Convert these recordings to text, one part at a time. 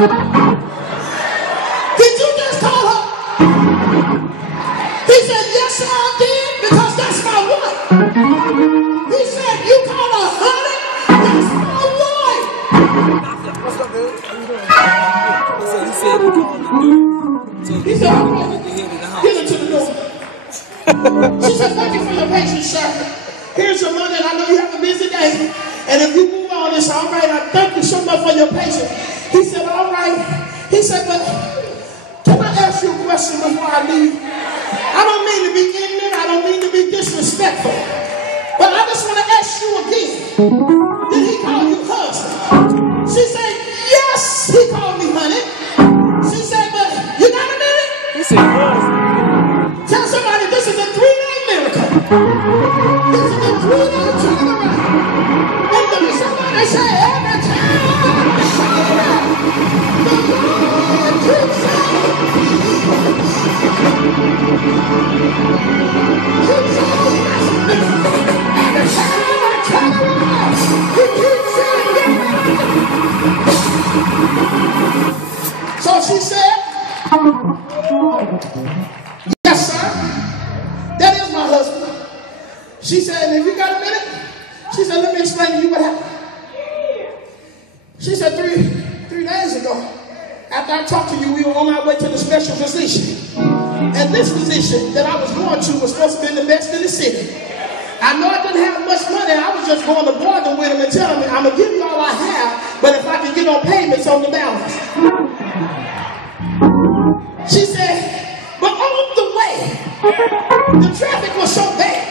Did you just call her? He said, yes, sir, I did, because that's my wife. He said, you call her honey? That's my wife. What's up, dude? How you doing? He said he called the dude. He said, okay, get her to the door. She said, thank you for your patience, sir. Here's your money, and I know you have a busy day. And if you move on, it's all right. I thank you so much for your patience. He said, all right. He said, but can I ask you a question before I leave? I don't mean to be ignorant. I don't mean to be disrespectful. But I just want to ask you again. Did he call you husband? She said, yes, he called me honey. She said, but you got a minute? He said, husband. Tell somebody this is a 3-day miracle. This is a 3-day turnaround. And look at somebody say, every time I turn around, the Lord keeps saying, keeps on blessing me. Every time I turn around, he keeps saying, so she said, yes, sir. That is my husband. She said, if you got a minute, she said, let me explain to you what happened. She said, three days ago, after I talked to you, we were on our way to the special physician. And this physician that I was going to was supposed to be the best in the city. I know I didn't have much money. I was just going to bargain with him and tell him, I'm going to give you all I have, but if I can get on payments on the balance. She said, but on the way, the traffic was so bad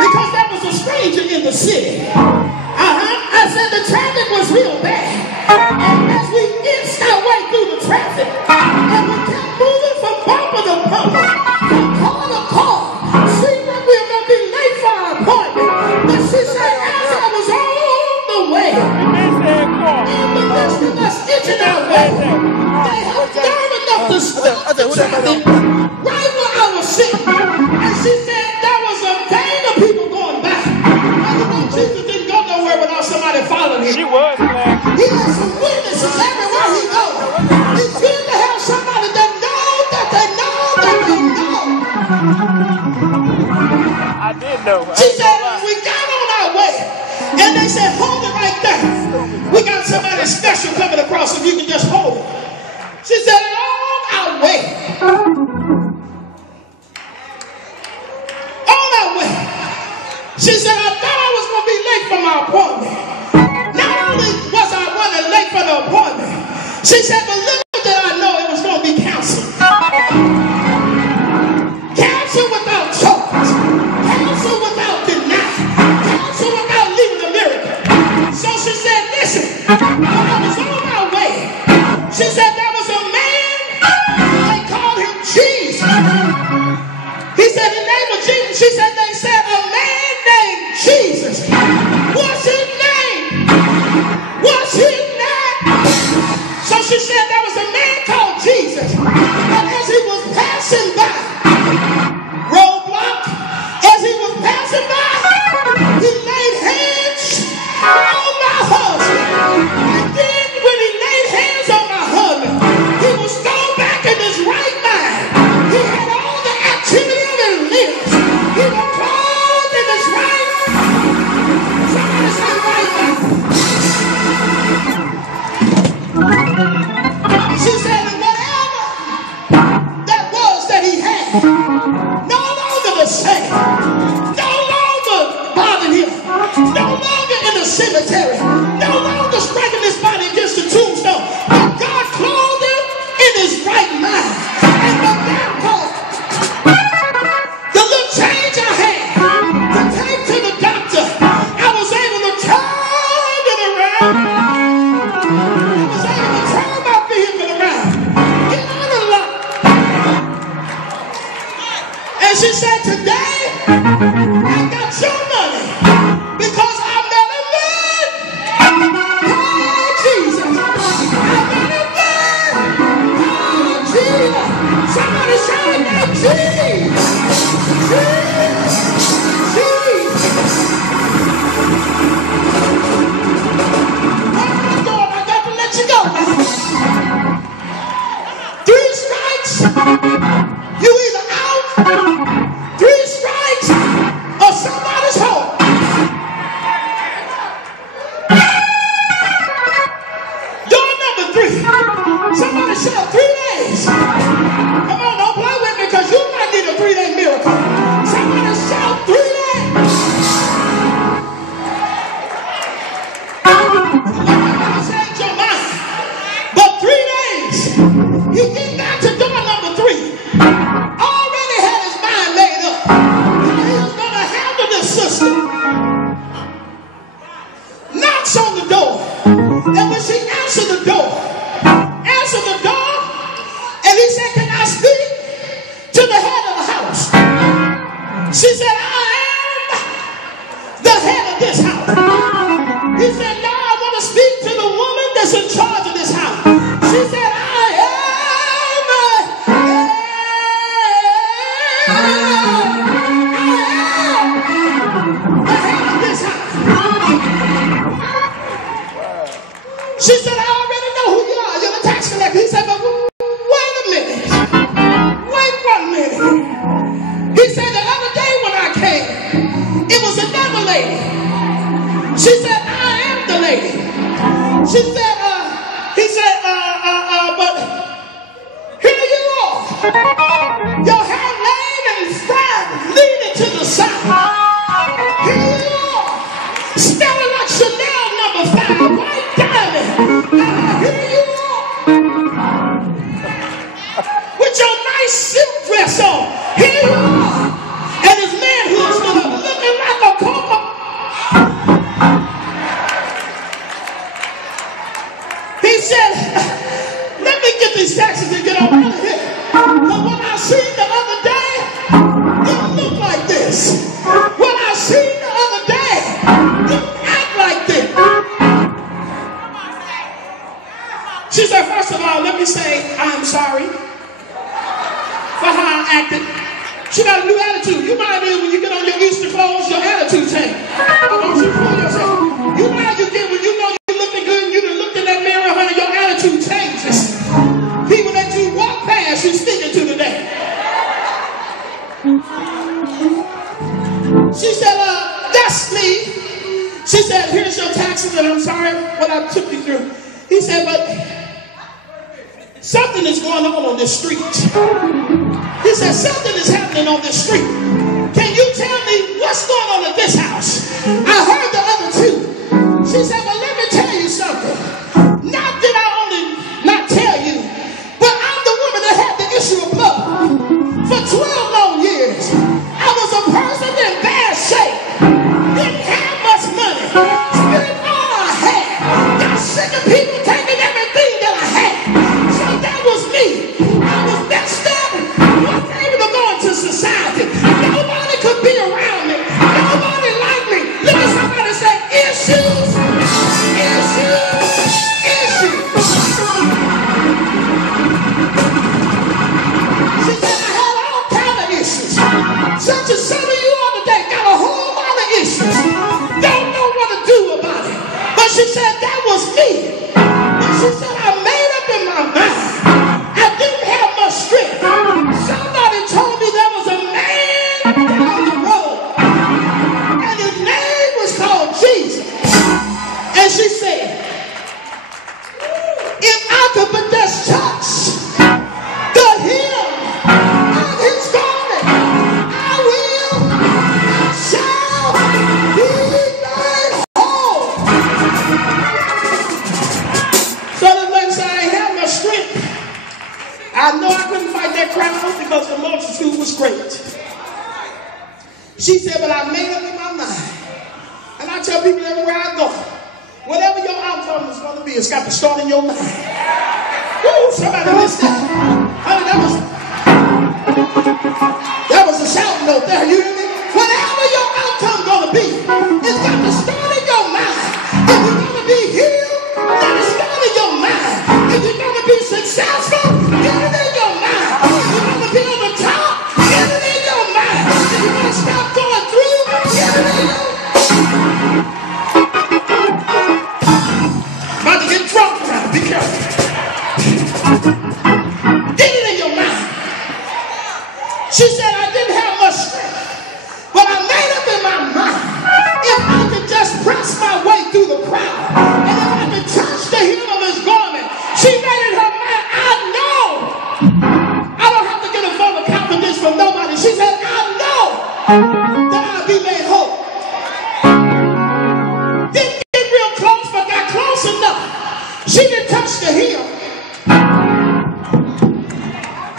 because there was a stranger in the city. I said the traffic was real bad. And as we inched our way through the traffic, and we kept moving from bumper to bumper, from car to car, seemed like we were going to be late for our appointment. But she said, as I was on the way, in the midst of us inching our way, they had nerve enough to stop the traffic right where I was sitting. And she said there was a vein of people going by. And you know, Jesus didn't go nowhere without somebody following him. She was glad. He had some witnesses everywhere he goes. It's good to have somebody that knows that they know that they know. I did know. She said we got on our way. And they said, hold it right there. We got somebody special coming across if you can just hold it. She said, on our way. On our way. She said, I thought I was going to be late for my appointment. Not only was I running late for the appointment, she said, but little did I know it was going to be canceled. Canceled without charge. Canceled without denial. Canceled without leaving a miracle. So she said, listen, when I was on my way, she said there was a man, they called him Jesus. He said the name of Jesus. She said they said a man named Jesus. What's his name? What's his name? So she said there was a man called Jesus. And as he was passing by, roadblock, as he was passing by, he laid hands on my husband. And then when he laid hands on my husband, he was thrown back in his right mind. He had all the activity of his limbs. He was clothed in his right. Somebody say right now. She said, and whatever that was that he had, no longer the same, no longer bothering him, no longer in the cemetery, no longer striking his body against the tombstone, but God clothed him in his right mind. And the doctor, the little change I had to take to the doctor, I was able to turn it around. I was able to turn my vehicle around. Get out of luck. And she said, today, I got your money because I met a man called Jesus. I met a man called Jesus. Somebody shout the name Jesus. Jesus. Jesus. Oh my God, I got to let you go now. She said, I already know who you are. You're the tax collector. He said, but wait a minute. Wait 1 minute. He said, the other day when I came, it was another lady. She said, I am the lady. She said, he said, but here you are. Your hair laid and fried, leaning to the side. Here you are. Smelling like Chanel #5, white diamond. Here you are. With your nice silk dress on. Here you are. And his manhood stood up looking like a coma. He said, let me get these taxes and get on out of here. But when I seen the other day, didn't look like this. When I seen the other day, didn't act like this. She said, first of all, let me say I'm sorry for how I acted. She got a new attitude. You might be when you get on your Easter clothes, your attitude change. Don't you fool yourself. You know how you get when you know you're looking good and you done looked in that mirror, honey, your attitude changes. People that you walk past, you speaking to today. She said, that's me. She said, here's your taxes and I'm sorry what I took you through. He said, but something is going on this street. He said, something is happening on this street. Can you tell me what's going on at this house? I heard the other two. She said, well, let me tell you something. Not that I only not tell you, but I'm the woman that had the issue of blood for 12 long years. I was a person in bad shape. Didn't have much money. Spent all I had. Got sick of people taking everything that I had. So that was me. I was messed up. Wasn't able to go into society. Nobody could be around me. Nobody liked me. Look at somebody say, issues. Issues. Issues. She said, I had all kinds of issues. Such as some of you on today got a whole lot of issues. Don't know what to do about it. But she said, that was me. But she said, I made up in my mind. I didn't have much strength. Somebody told me there was a man down the road. And his name was called Jesus. And she said, if I could but just touch the hem of his garment, I will, shall be made whole. So the lady said, I ain't have much strength. I know I couldn't fight that crowd because the multitude was great. She said, but I made up in my mind. And I tell people everywhere I go, whatever your outcome is going to be, it's got to start in your mind. Woo, somebody listen. Honey, that was a shout note there. You hear me? Whatever your outcome is going to be, it's got to start in your mind. If you're going to be healed, let it start in your mind. If you're going to be successful, get it in your mind. If you're going to be on the top, get it in your mind. If you're going to stop going through, get it in your mind. About to get drunk now. Be careful. Get it in your mind. She said, I didn't have much strength, but I made up in my mind. If I could just press my way through the crowd, and if I could touch the hem of his garment, she made in her mind, I know. I don't have to get a vote of confidence from nobody. She said, I know that I'll be made whole. Didn't get real close, but got close enough. She didn't touch the hem.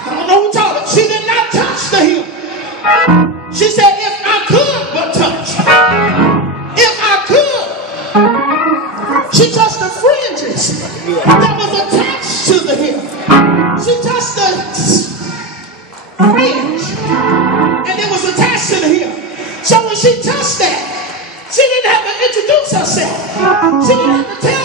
I don't know who taught it. She did not touch the hem. She said, if I could but touch. If I could. She touched the fringes that was attached to the hem. She touched the fringe and it was attached to the hem. So when she touched that, she didn't have to introduce herself. She didn't have to tell